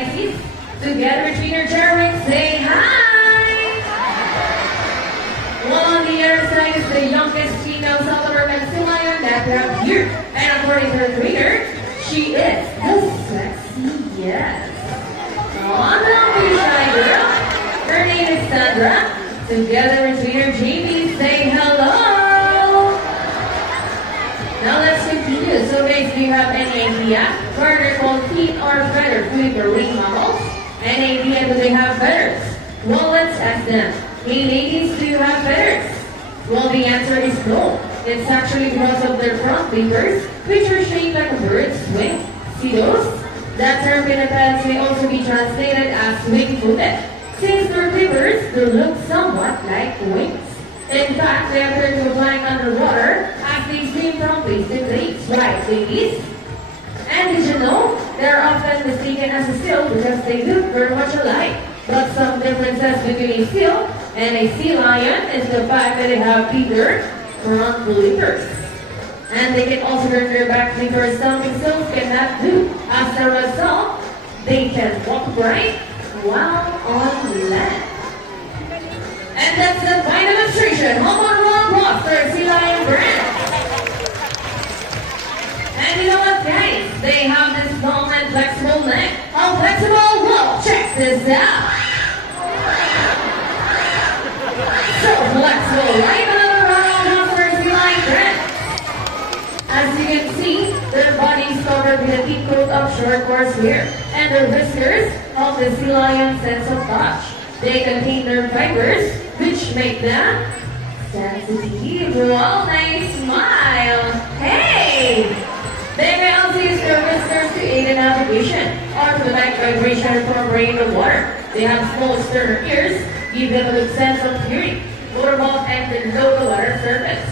Isis. Together with trainer Jeremy, say hi! Well, on the other side is the youngest female South American sea lion that we have here. And according to her trainer, she is the sexiest. On the shy girl, her name is Sandra. Together with trainer Jamie, say hello! Now let's continue. So guys, do you have any idea where they're called feet or feather with the ring mammals? Any idea do they have feathers? Well, let's ask them. Hey ladies, do you have feathers? Well, the answer is no. It's actually because of their front flippers, which are shaped like a bird's wing. See those? That term pinnipeds may also be translated as wing-footed, since their flippers do look somewhat like wings. In fact, they appear to be flying underwater as they swim from place to place, right, ladies? And did you know, they're often mistaken as a seal because they look very much alike. But some differences between a seal and a sea lion is the fact that they have bigger front flippers. And they can also turn their back flippers, something seals cannot do. As a result, they can walk upright while on land. And that's the final demonstration. How about a round of applause for Sea Lion brand? And you know what, guys? They have this long and flexible neck. How flexible? Well, check this out. So flexible, right? Another round of applause for Sea Lion brand. As you can see, their body is covered with a thick coat of short coarse hair, and their whiskers help the sea lion's sense of touch. They contain nerve fibers, which make them sensitive. Wow, nice smile. Hey! They may also use their whiskers to aid in navigation or to detect vibration from rain or water. They have small external ears, give them a good sense of hearing. Motorboats enter below the water surface.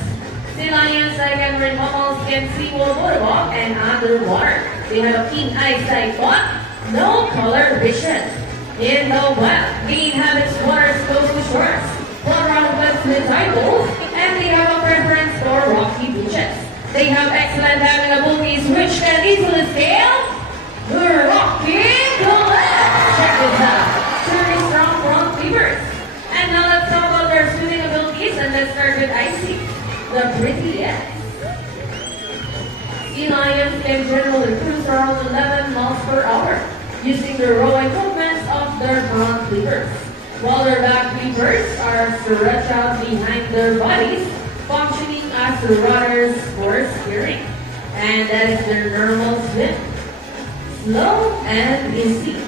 Sea lions, like marine mammals, can see while motorboat and underwater. They have a keen eyesight but no color vision. In the wild, they inhabit waters close to shores, water outlets with tide pools, and they have a preference for rocky beaches. They have excellent having abilities which can easily scale the rocky cliffs. Check this out. Very strong front flippers. And now let's talk about their swimming abilities, and let's start with Icy, the prettiest. Sea lions can generally cruise around 11 miles per hour using the rowing movements of their front flippers, while their back flippers are stretched out behind their bodies, functioning as the rudders for steering. And that is their normal swim. Slow and easy.